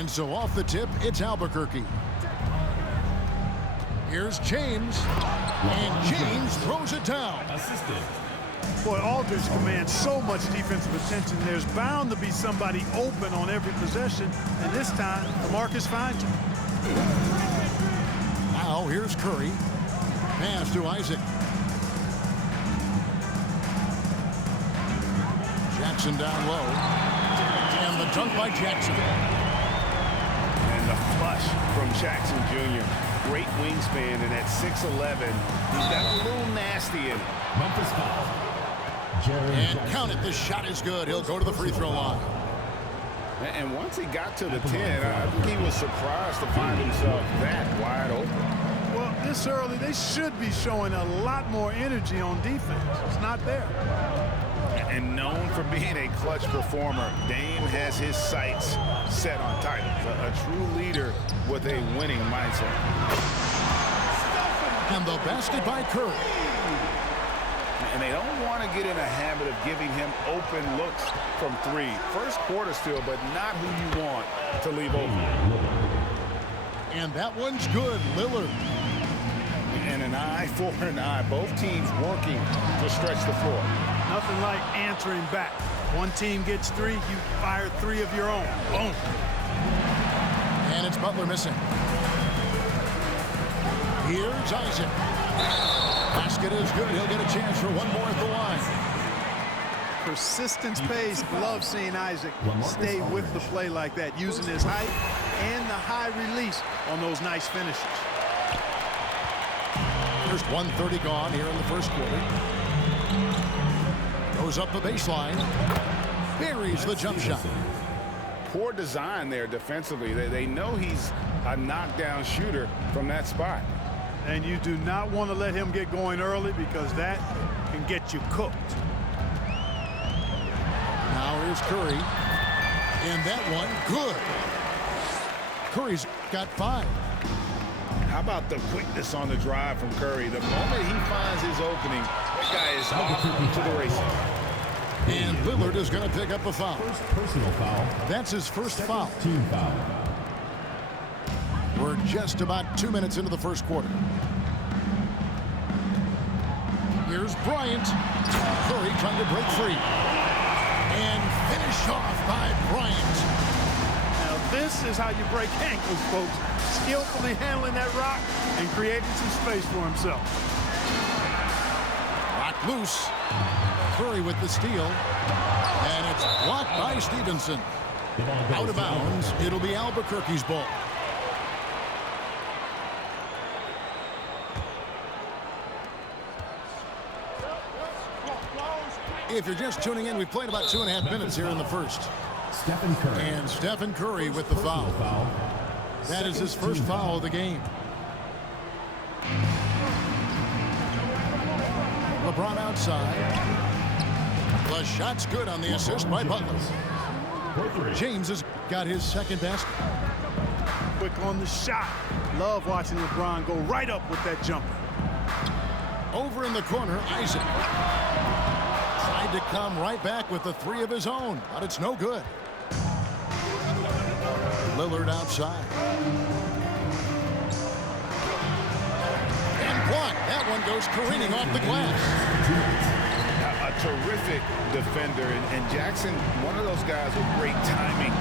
And so off the tip, it's Albuquerque. Here's James. And James throws it down. Boy, Aldridge commands so much defensive attention. There's bound to be somebody open on every possession. And this time, DeMarcus finds him. Now here's Curry. Pass to Isaac. Jackson down low. And the dunk by Jackson. And the flush from Jackson Jr. Great wingspan, and at 6'11", he's got a little nasty in it. Memphis foul. And count it, the shot is good. He'll go to the free throw line. And once he got to the 10, I think he was surprised to find himself that wide open. Well, this early, they should be showing a lot more energy on defense. It's not there. And known for being a clutch performer, Dame has his sights set on titles. A true leader with a winning mindset. And the basket by Curry. And they don't want to get in a habit of giving him open looks from three. First quarter still, but not who you want to leave open. And that one's good, Lillard. And an eye for an eye. Both teams working to stretch the floor. Nothing like answering back. One team gets three, you fire three of your own. Boom. And it's Butler missing. Here's Isaac. Basket is good. He'll get a chance for one more at the line. Persistence pays. Love seeing Isaac stay with the play like that, using his height and the high release on those nice finishes. First 1:30 gone here in the first quarter. Goes up the baseline. Buries the jump shot. Poor design there defensively. They know he's a knockdown shooter from that spot. And you do not want to let him get going early because that can get you cooked. Now here's Curry. And that one, good. Curry's got 5. How about the quickness on the drive from Curry? The moment he finds his opening, that guy is off to the races. And Lillard is going to pick up a foul. First personal foul. That's his first foul. Team foul. We're just about 2 minutes into the first quarter. Here's Bryant. Curry trying to break free. And finish off by Bryant. Now this is how you break ankles, folks. Skillfully handling that rock and creating some space for himself. Rock loose. Curry with the steal. And it's blocked by Stevenson. Out of bounds. It'll be Albuquerque's ball. If you're just tuning in, we've played about 2.5 minutes here in the first. Stephen Curry. And Stephen Curry with the foul. That is his first foul of the game. LeBron outside. The shot's good on the assist by Butler. James has got his second basket. Quick on the shot. Love watching LeBron go right up with that jumper. Over in the corner, Isaac. Tried to come right back with the 3 of his own, but it's no good. Lillard outside. And blocked. That one goes careening off the glass. A terrific defender, and Jackson, one of those guys with great timing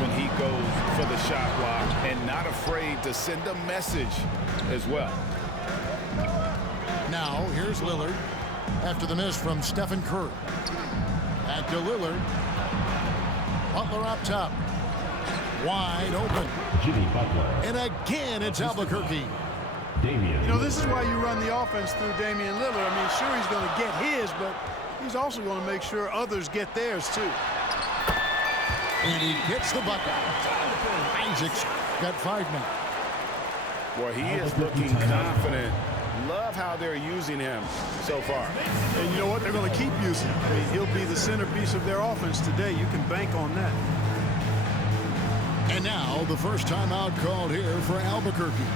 when he goes for the shot block and not afraid to send a message as well. Now, here's Lillard after the miss from Stephen Curry. Back to Lillard. Butler up top. Wide open. Jimmy Butler. And again, it's Albuquerque. Damian. You know, this is why you run the offense through Damian Lillard. I mean, sure, he's going to get his, but he's also going to make sure others get theirs, too. And he gets the bucket. Isaac's got 5 now. Well, he is looking confident. Love how they're using him so far. And you know what? They're going to keep using him. I mean, he'll be the centerpiece of their offense today. You can bank on that. And now, the first timeout called here for Albuquerque.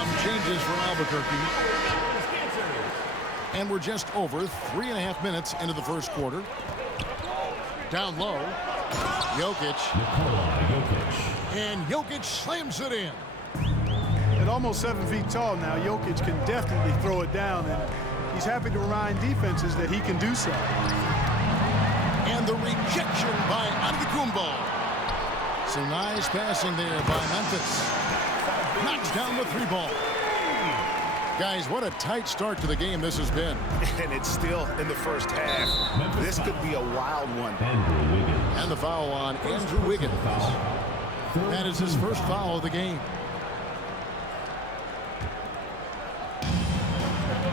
Some changes from Albuquerque. And we're just over 3.5 minutes into the first quarter. Down low. Jokic. Nikola Jokic. And Jokic slams it in. At almost 7 feet tall now, Jokic can definitely throw it down, and he's happy to remind defenses that he can do so. And the rejection by Antetokounmpo. Some nice passing there by Memphis. Knocks down the 3-ball. Guys, what a tight start to the game this has been. And it's still in the first half. This could be a wild one. Andrew Wiggins. And the foul on Andrew Wiggins. That is his first foul of the game.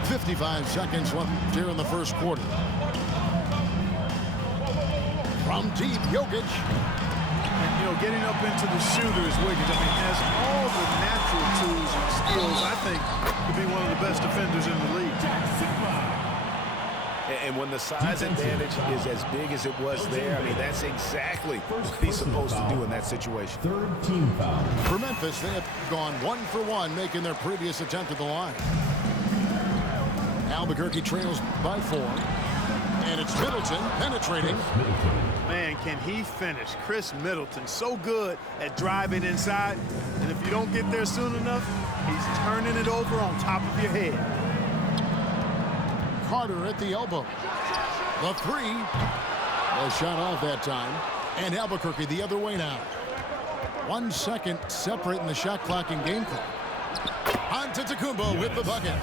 55 seconds left here in the first quarter. From deep, Jokic. And, you know, getting up into the shooter is Wiggins. I mean, has all the natural tools and skills, I think, to be one of the best defenders in the league. And when the size advantage is as big as it was there, I mean, that's exactly what he's supposed to do in that situation. Third team foul. For Memphis, they have gone 1 for 1, making their previous attempt at the line. Albuquerque trails by 4. And it's Middleton penetrating. Man, can he finish. Chris Middleton, so good at driving inside. And if you don't get there soon enough, he's turning it over on top of your head. Carter at the elbow. The 3 was shot off that time. And Albuquerque the other way now. 1 second separating the shot clock and game clock. Antetokounmpo with the bucket.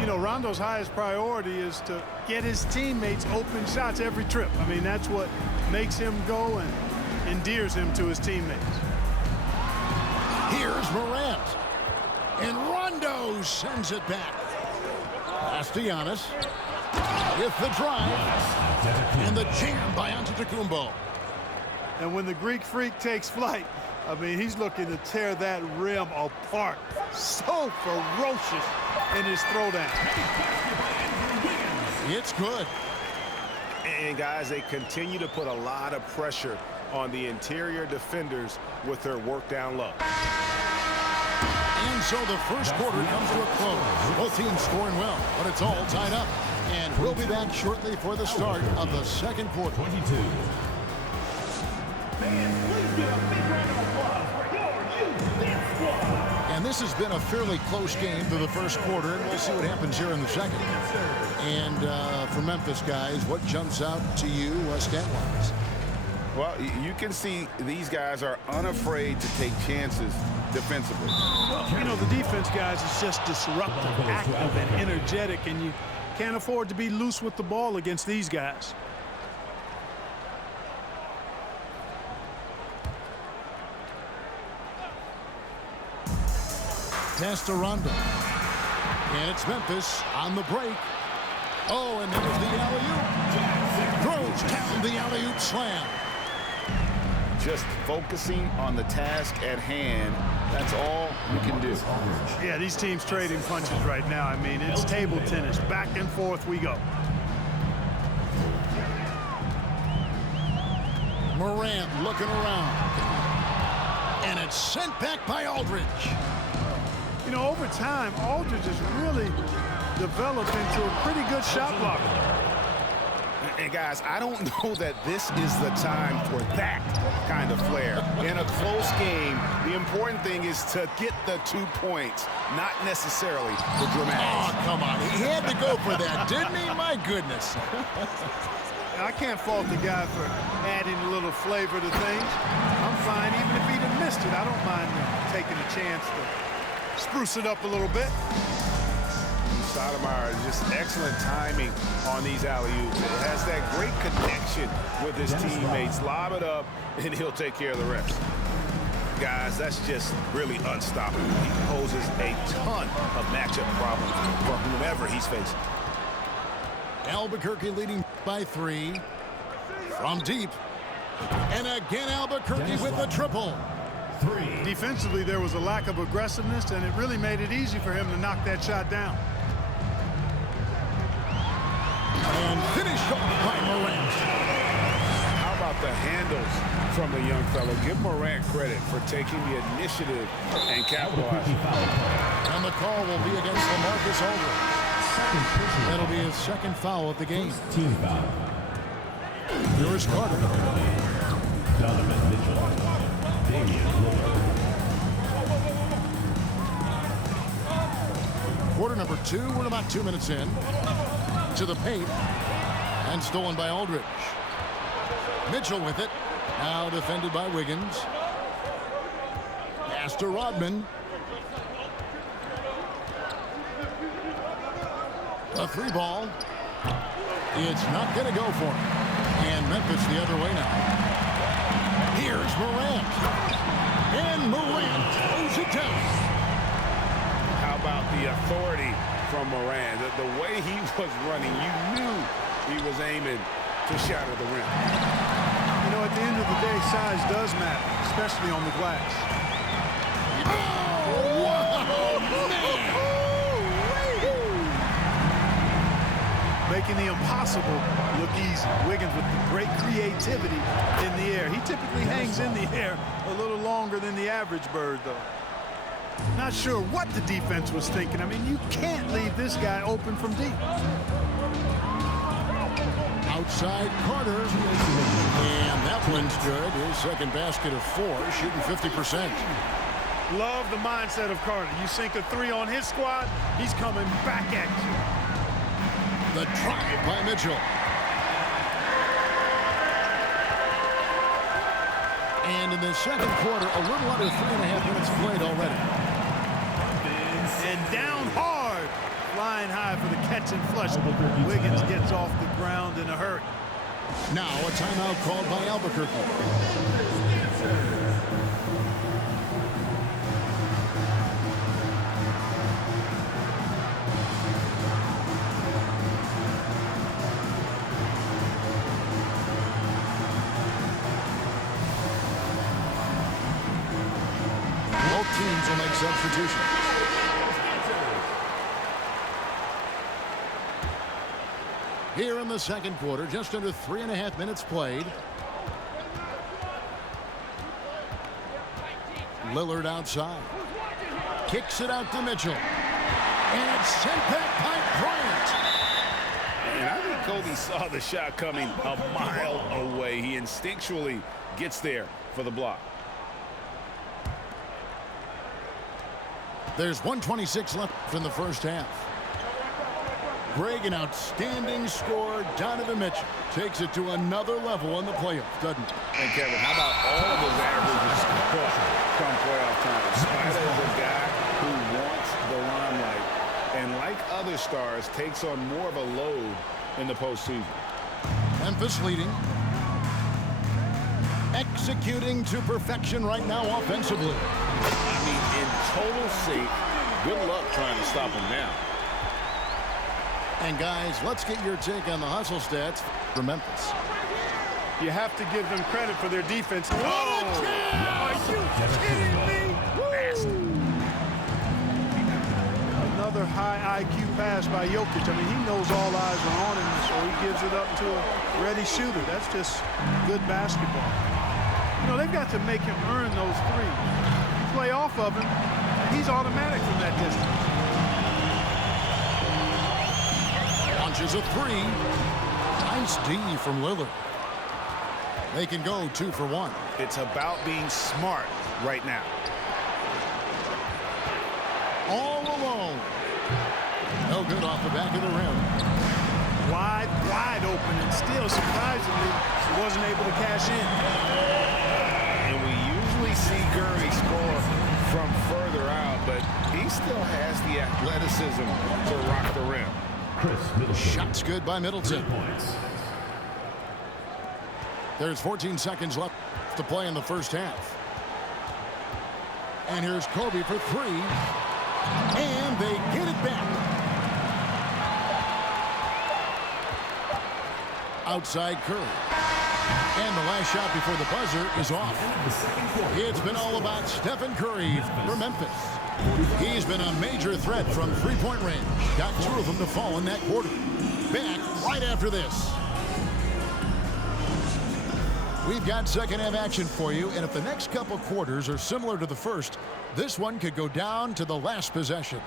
You know, Rondo's highest priority is to get his teammates open shots every trip. I mean, that's what makes him go and endears him to his teammates. Here's Morant. And Rondo sends it back. Castellanos with the drive. And the jam by Antetokounmpo. And when the Greek Freak takes flight, I mean, he's looking to tear that rim apart. So ferocious in his throwdown. It's good. And, guys, they continue to put a lot of pressure on the interior defenders with their work down low. And so the first quarter comes to a close. Both teams scoring well, but it's all tied up. And we'll be back shortly for the start of the second quarter. 22. And this has been a fairly close game through the first quarter, and we'll see what happens here in the second. And for Memphis, guys, what jumps out to you stat-wise? Well, you can see these guys are unafraid to take chances defensively. You know, the defense, guys, is just disruptive, active, and energetic, and you can't afford to be loose with the ball against these guys. Pass to Rondo. And it's Memphis on the break. Oh, and there's the alley-oop. Throws down the alley-oop slam. Just focusing on the task at hand. That's all you can do. Yeah, these teams trading punches right now. I mean, it's table tennis. Back and forth we go. Morant looking around. And it's sent back by Aldridge. You know, over time, Aldridge has really developed into a pretty good shot blocker. And guys, I don't know that this is the time for that kind of flair. In a close game, the important thing is to get the 2 points, not necessarily the dramatics. Oh, come on. He had to go for that, didn't he? My goodness. I can't fault the guy for adding a little flavor to things. I'm fine. Even if he'd have missed it, I don't mind taking a chance to spruce it up a little bit. Stoudemire, just excellent timing on these alley-oops. It has that great connection with his teammates. Lob it up, and he'll take care of the rest. Guys, that's just really unstoppable. He poses a ton of matchup problems for whomever he's facing. Albuquerque leading by 3 from deep. And again, Albuquerque with the triple. 3. Defensively, there was a lack of aggressiveness, and it really made it easy for him to knock that shot down. And finished off by Morant. How about the handles from the young fellow? Give Morant credit for taking the initiative and capitalizing. call will be against LaMarcus Aldridge. That'll be his second foul of the game. Team foul. Here's Carter. Donovan Mitchell. Damian Lillard. Quarter number 2. We're about 2 minutes in. To the paint. And stolen by Aldridge. Mitchell with it. Now defended by Wiggins. Pass to Rodman. A 3 ball. It's not going to go for him. And Memphis the other way now. Here's Morant. And Morant throws it down. How about the authority from Morant? The way he was running, you knew he was aiming to shatter the rim. You know, at the end of the day, size does matter, especially on the glass. Oh, wow, man. Making the impossible look easy. Wiggins with the great creativity in the air. He typically hangs in the air a little longer than the average bird, though. Not sure what the defense was thinking. I mean, you can't leave this guy open from deep. Outside Carter. And that one's good. His second basket of 4, shooting 50%. Love the mindset of Carter. You sink a 3 on his squad, he's coming back at you. The drive by Mitchell. And in the second quarter, a little under 3.5 minutes played already. And down hard. Flying high for the catch and flush. Wiggins gets off the ground in a hurry. Now a timeout called by Albuquerque. Both teams will make substitutions. Here in the second quarter, just under 3.5 minutes played. Lillard outside. Kicks it out to Mitchell. And it's sent back by Bryant. And I think Kobe saw the shot coming a mile away. He instinctually gets there for the block. There's 1:26 left in the first half. Greg, an outstanding scorer. Donovan Mitchell takes it to another level in the playoffs, doesn't he? And Kevin, how about all of his averages come playoff time? Spider is a guy who wants the limelight, and like other stars, takes on more of a load in the postseason. Memphis leading. Executing to perfection right now offensively. I mean, in total sync. Good luck trying to stop him now. And guys, let's get your take on the hustle stats for Memphis. You have to give them credit for their defense. What a jam! Are you kidding me? Another high IQ pass by Jokic. I mean, he knows all eyes are on him, so he gives it up to a ready shooter. That's just good basketball. You know, they've got to make him earn those threes. Play off of him, and he's automatic from that distance. Launches a 3. Nice D from Lillard. They can go 2 for 1. It's about being smart right now. All alone. No good off the back of the rim. Wide open, and still, surprisingly, he wasn't able to cash in. And we usually see Curry score from further out, but he still has the athleticism to rock the rim. Chris Middleton. Shots good by Middleton. 3 points. There's 14 seconds left to play in the first half. And here's Kobe for 3. And they get it back. Outside Curry. And the last shot before the buzzer is off. It's been all about Stephen Curry for Memphis. He's been a major threat from three-point range. Got 2 of them to fall in that quarter. Back right after this. We've got second half action for you, and if the next couple quarters are similar to the first, this one could go down to the last possession.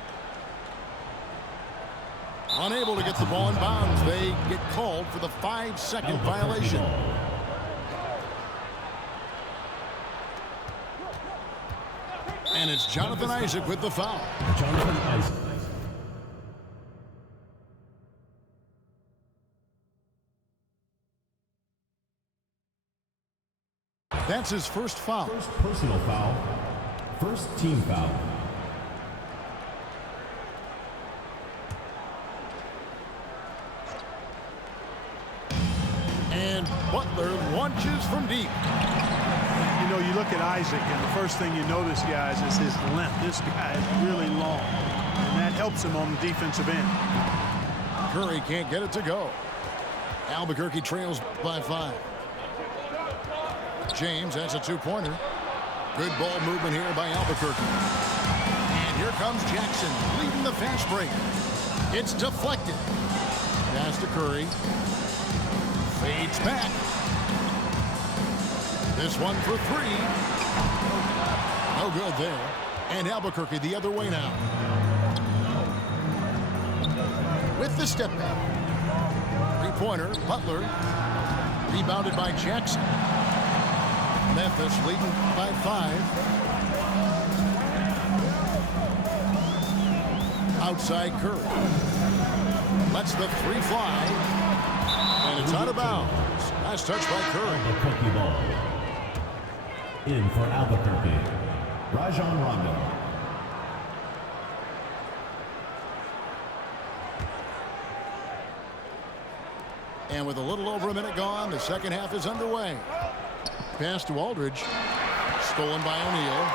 Unable to get the ball in bounds. They get called for the 5-second violation. And it's Jonathan Isaac with the foul. Jonathan Isaac. That's his first foul. First personal foul. First team foul. And Butler launches from deep. You know, you look at Isaac, and the first thing you notice, guys, is his length. This guy is really long, and that helps him on the defensive end. Curry can't get it to go. Albuquerque trails by 5. James has a 2-pointer. Good ball movement here by Albuquerque. And here comes Jackson leading the fast break. It's deflected. Pass to Curry. Fades back. This one for 3. No good there. And Albuquerque the other way now. With the step back. 3-pointer, Butler. Rebounded by Jackson. Memphis leading by 5. Outside Curry. Lets the 3 fly. And it's out of bounds. Nice touch by Curry. Albuquerque ball. In for Albuquerque. Rajon Rondo. And with a little over a minute gone, the second half is underway. Pass to Aldridge. Stolen by O'Neal.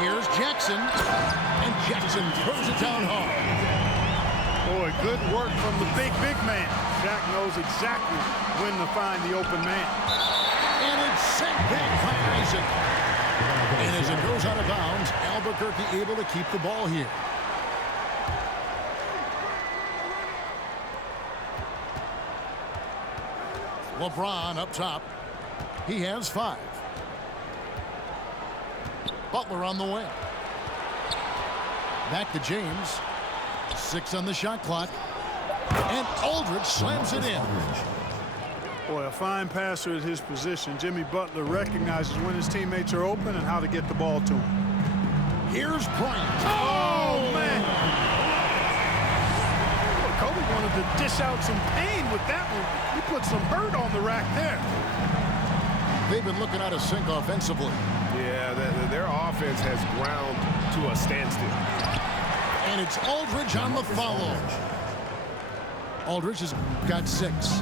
Here's Jackson. And Jackson throws it down hard. Boy, good work from the big man. Shaq knows exactly when to find the open man. And it's sent back by Isaac. And as it goes out of bounds, Albuquerque able to keep the ball here. LeBron up top. He has 5. Butler on the wing. Back to James. 6 on the shot clock. And Aldridge slams it in. Boy, a fine passer at his position. Jimmy Butler recognizes when his teammates are open and how to get the ball to him. Here's Bryant. Oh, man. Kobe wanted to dish out some pain with that one. He put some hurt on the rack there. They've been looking out of sync offensively. Yeah, their offense has ground to a standstill. And it's Aldridge on the follow. Aldridge has got 6.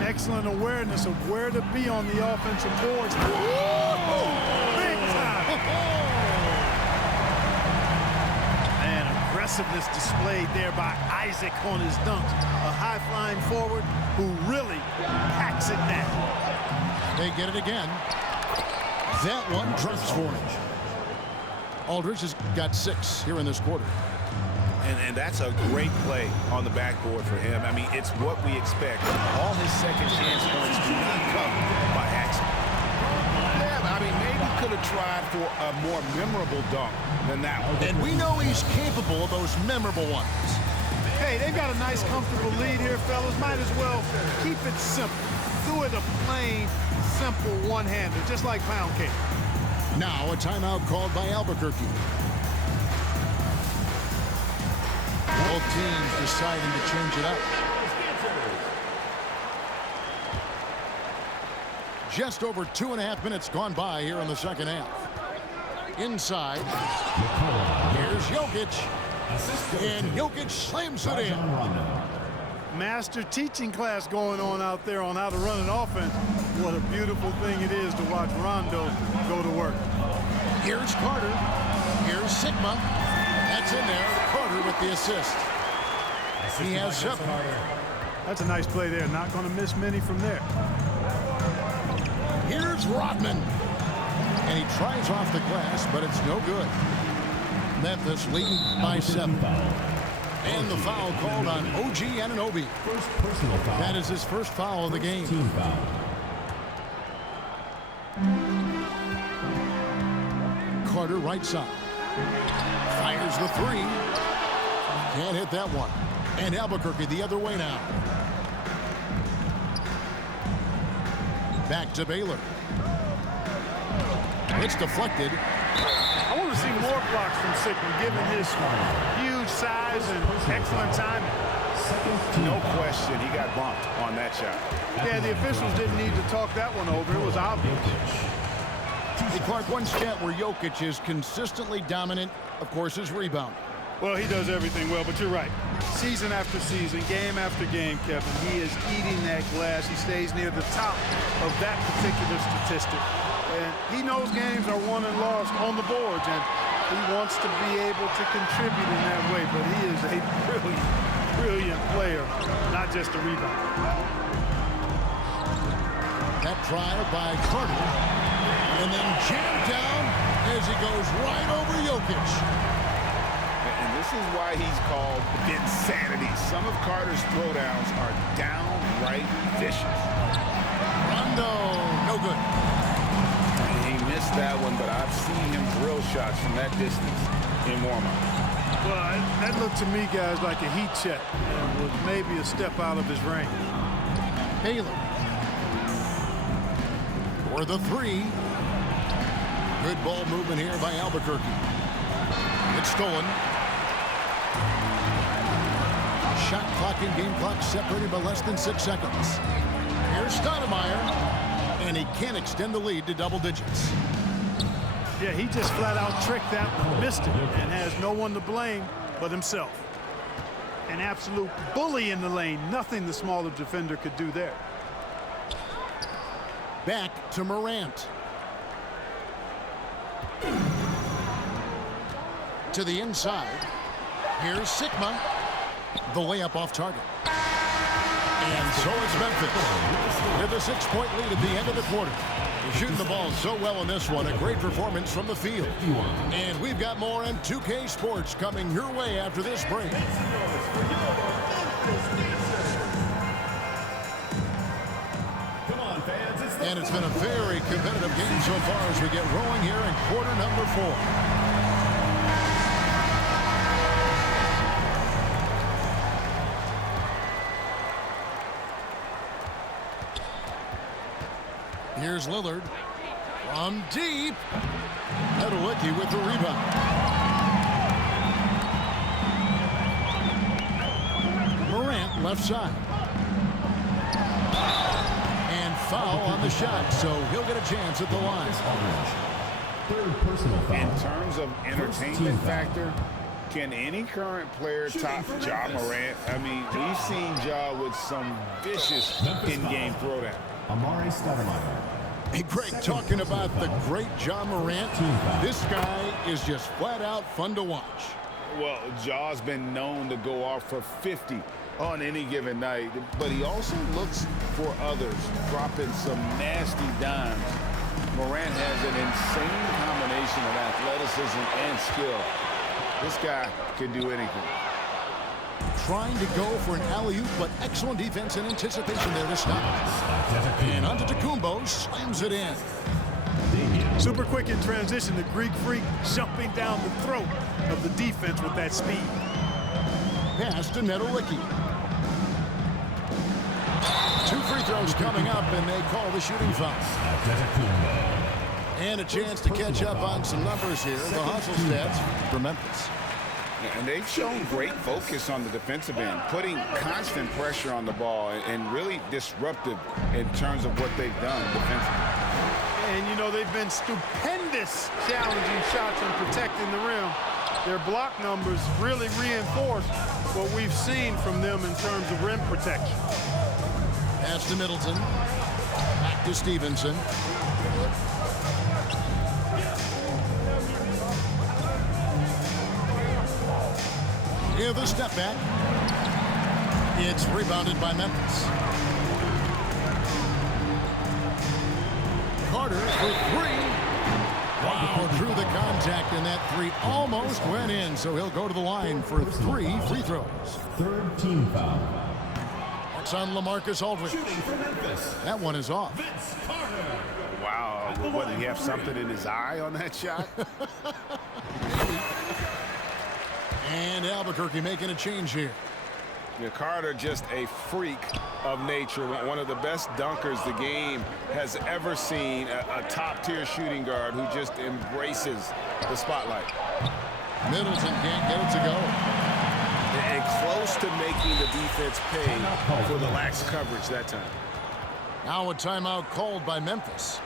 Excellent awareness of where to be on the offensive boards. Whoa! Big time! And aggressiveness displayed there by Isaac on his dunks. A high-flying forward who really packs it down. They get it again. That one drops for him. Aldridge has got 6 here in this quarter. And that's a great play on the backboard for him. I mean, it's what we expect. All his second chance points do not come by accident. Yeah, I mean, maybe could have tried for a more memorable dunk than that one. And we know he's capable of those memorable ones. Hey, they've got a nice, comfortable lead here, fellas. Might as well keep it simple. Do it a plain, simple one-hander, just like pound cake. Now a timeout called by Albuquerque. Both teams deciding to change it up. Just over 2.5 minutes gone by here in the second half. Inside. Here's Jokic. And Jokic slams it in. Master teaching class going on out there on how to run an offense. What a beautiful thing it is to watch Rondo go to work. Here's Carter. Here's Sigma. That's in there. Carter with the assist. He has 7. That's a nice play there. Not going to miss many from there. Here's Rodman. And he tries off the glass, but it's no good. Memphis leading by 7. And the foul called on OG Anunoby. First personal foul. That is his first foul of the game. Team foul. Carter right side. Fires the 3. Can't hit that one. And Albuquerque the other way now. Back to Baylor. It's deflected. I want to see more blocks from Sickman, given his huge size and excellent timing. No question, he got bumped on that shot. Yeah, the officials didn't need to talk that one over. It was obvious. Hey, Clark, one stat where Jokic is consistently dominant, of course, is rebound. Well, he does everything well, but you're right. Season after season, game after game, Kevin, he is eating that glass. He stays near the top of that particular statistic. And he knows games are won and lost on the boards, and he wants to be able to contribute in that way. But he is a brilliant, brilliant player, not just a rebounder. That drive by Carter, and then jammed down as he goes right over Jokic. And this is why he's called Vinsanity. Some of Carter's throwdowns are downright vicious. Rondo, no good. He missed that one, but I've seen him drill shots from that distance in warm-up. Well, that looked to me, guys, like a heat check, and was maybe a step out of his range. Baylor. For the three. Good ball movement here by Albuquerque. It's stolen. Shot clock and game clock separated by less than 6 seconds. Here's Stoudemire, and he can't extend the lead to double digits. Yeah, he just flat out tricked that one, missed it, and has no one to blame but himself. An absolute bully in the lane. Nothing the smaller defender could do there. Back to Morant. To the inside. Here's Sigma. The layup off target. And so it's Memphis with a 6-point lead at the end of the quarter. They're shooting the ball so well in this one. A great performance from the field. And we've got more on 2K Sports coming your way after this break. And it's been a very competitive game so far as we get rolling here in quarter number 4. Here's Lillard from deep. Nedelicki with the rebound. Morant left side. And foul on the shot, so he'll get a chance at the line. Third personal foul. In terms of entertainment factor, can any current player top Ja Morant? I mean, we've seen Ja with some vicious in-game throwdown. Amari Stoudemire. Hey, Greg, talking about the great Ja Morant, this guy is just flat out fun to watch. Well, Ja's been known to go off for 50 on any given night, but he also looks for others, dropping some nasty dimes. Morant has an insane combination of athleticism and skill. This guy can do anything. Trying to go for an alley-oop, but excellent defense and anticipation there to stop. And Antetokounmpo slams it in. Super quick in transition, the Greek freak jumping down the throat of the defense with that speed. Pass to Nedelicki. 2 free throws coming up, and they call the shooting foul. And a chance to catch up on some numbers here. The hustle stats for Memphis. And they've shown great focus on the defensive end, putting constant pressure on the ball and really disruptive in terms of what they've done defensively. And, you know, they've been stupendous challenging shots and protecting the rim. Their block numbers really reinforce what we've seen from them in terms of rim protection. Pass to Middleton. Back to Stevenson. Here the step back. It's rebounded by Memphis. Carter for 3. Wow, drew the contact, and that 3 almost went in, so he'll go to the line for 3 free throws. Third team foul. It's on LaMarcus Aldridge. That one is off. Wow, what, did he have something in his eye on that shot? And Albuquerque making a change here. Yeah, Carter just a freak of nature, one of the best dunkers the game has ever seen, a top-tier shooting guard who just embraces the spotlight. Middleton can't get it to go. And close to making the defense pay for the lax coverage that time. Now a timeout called by Memphis.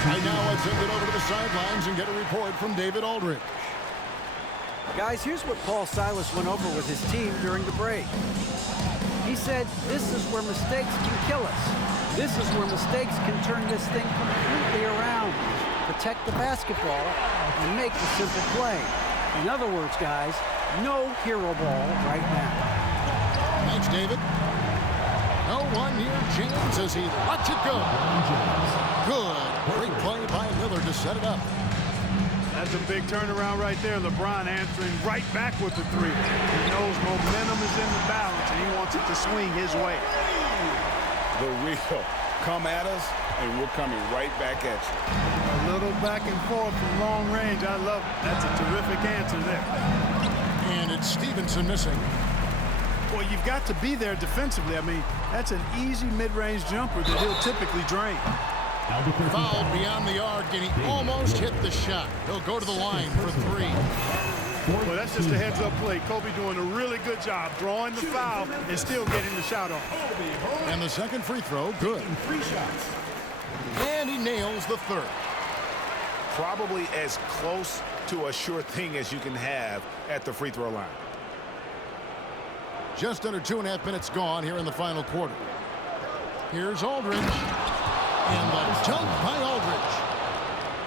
And now let's send it over to the sidelines and get a report from David Aldridge. Guys, here's what Paul Silas went over with his team during the break. He said, this is where mistakes can kill us. This is where mistakes can turn this thing completely around. Protect the basketball and make the simple play. In other words, guys, no hero ball right now. Thanks, David. No one near James as he lets it go. Good. Great play by Lillard to set it up. That's a big turnaround right there. LeBron answering right back with the three. He knows momentum is in the balance, and he wants it to swing his way. The real come at us, and we're coming right back at you. A little back and forth from long range. I love it. That's a terrific answer there. And it's Stevenson missing. Well, you've got to be there defensively. I mean, that's an easy mid-range jumper that he'll typically drain. Fouled beyond the arc, and he almost hit the shot. He'll go to the line for three. Well, that's just a heads-up play. Kobe doing a really good job drawing the foul and still getting the shot off. And the second free throw, good. And he nails the third. Probably as close to a sure thing as you can have at the free throw line. Just under 2.5 minutes gone here in the final quarter. Here's Aldridge. And the dunk by Aldridge.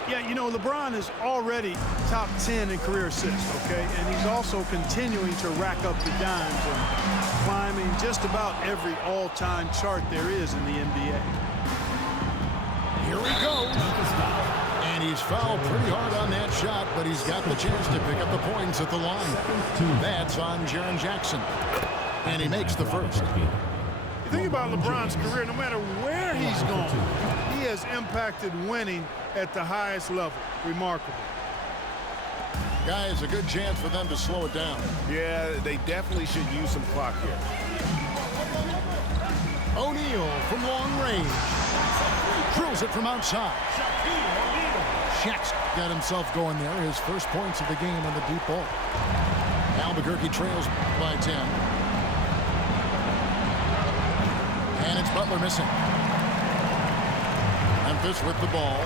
Yeah, you know, LeBron is already top 10 in career assists, okay? And he's also continuing to rack up the dimes and climbing just about every all-time chart there is in the NBA. Here he goes. And he's fouled pretty hard on that shot, but he's got the chance to pick up the points at the line. That's on Jaren Jackson. And he makes the first. Think about LeBron's career, no matter where he's gone, he has impacted winning at the highest level. Remarkable. Guys, a good chance for them to slow it down. Yeah, they definitely should use some clock here. O'Neal from long range. Drills it from outside. Shaq's got himself going there. His first points of the game on the deep ball. Albuquerque trails by 10. And it's Butler missing. Memphis with the ball.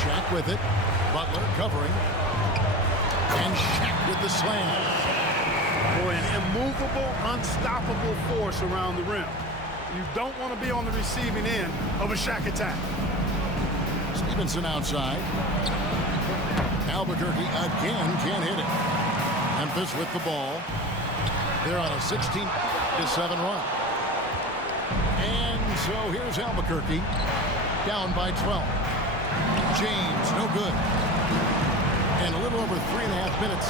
Shaq with it. Butler covering. And Shaq with the slam. Boy, an immovable, unstoppable force around the rim. You don't want to be on the receiving end of a Shaq attack. Stevenson outside. Albuquerque again can't hit it. Memphis with the ball. They're on a 16-7 run. And so here's Albuquerque down by 12. James, no good. And a little over 3.5 minutes.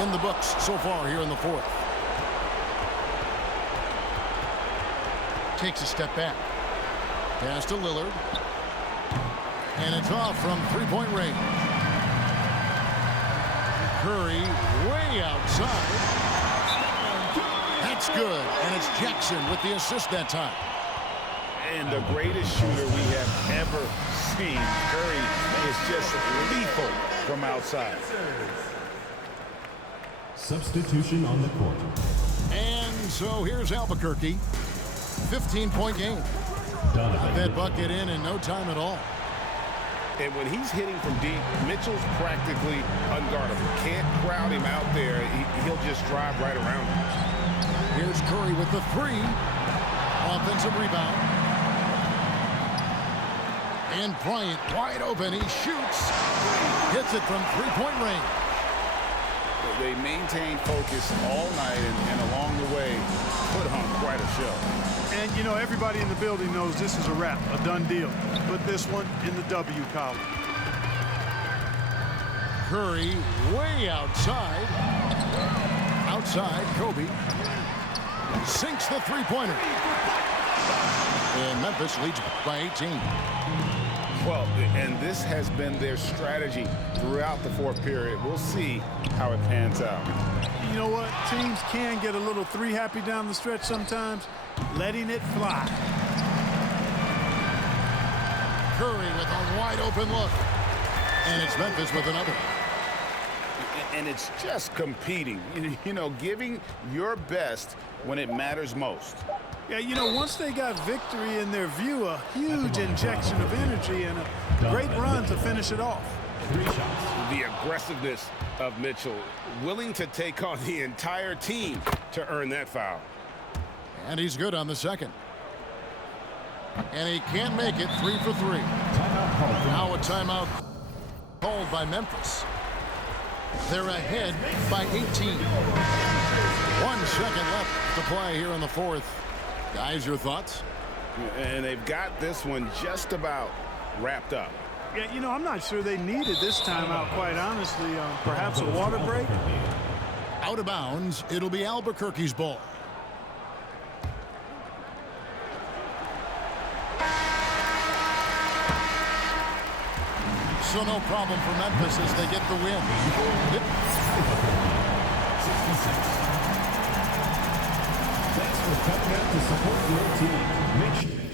In the books so far here in the fourth. Takes a step back. Pass to Lillard. And it's off from three-point range. Curry way outside. That's good. And it's Jackson with the assist that time. And the greatest shooter we have ever seen. Curry is just lethal from outside. Substitution on the court. And so here's Albuquerque. 15-point game. Got that bucket in no time at all. And when he's hitting from deep, Mitchell's practically unguardable. Can't crowd him out there. He'll just drive right around him. Here's Curry with the three. Offensive rebound. And Bryant wide open. He shoots. Hits it from three-point range. They maintained focus all night and along the way put on quite a show. And, you know, everybody in the building knows this is a wrap, a done deal. Put this one in the W column. Curry way outside. Outside, Kobe sinks the three-pointer. And Memphis leads by 18. Well, and this has been their strategy throughout the fourth period. We'll see how it pans out. You know what? Teams can get a little three-happy down the stretch sometimes, letting it fly. Curry with a wide-open look. And it's Memphis with another. And it's just competing, you know, giving your best when it matters most. Yeah, you know, once they got victory in their view, a huge injection of energy and a great run to finish it off. 3 shots. The aggressiveness of Mitchell, willing to take on the entire team to earn that foul. And he's good on the second. And he can't make it. 3 for 3. Timeout called. Now a timeout called by Memphis. They're ahead by 18. 1 second left to play here in the fourth. Guys, your thoughts? And they've got this one just about wrapped up. Yeah, you know, I'm not sure they needed this timeout, quite honestly. Perhaps a water break? Out of bounds. It'll be Albuquerque's ball. So no problem for Memphis as they get the win. 66. Thanks for coming out to support your team. Make sure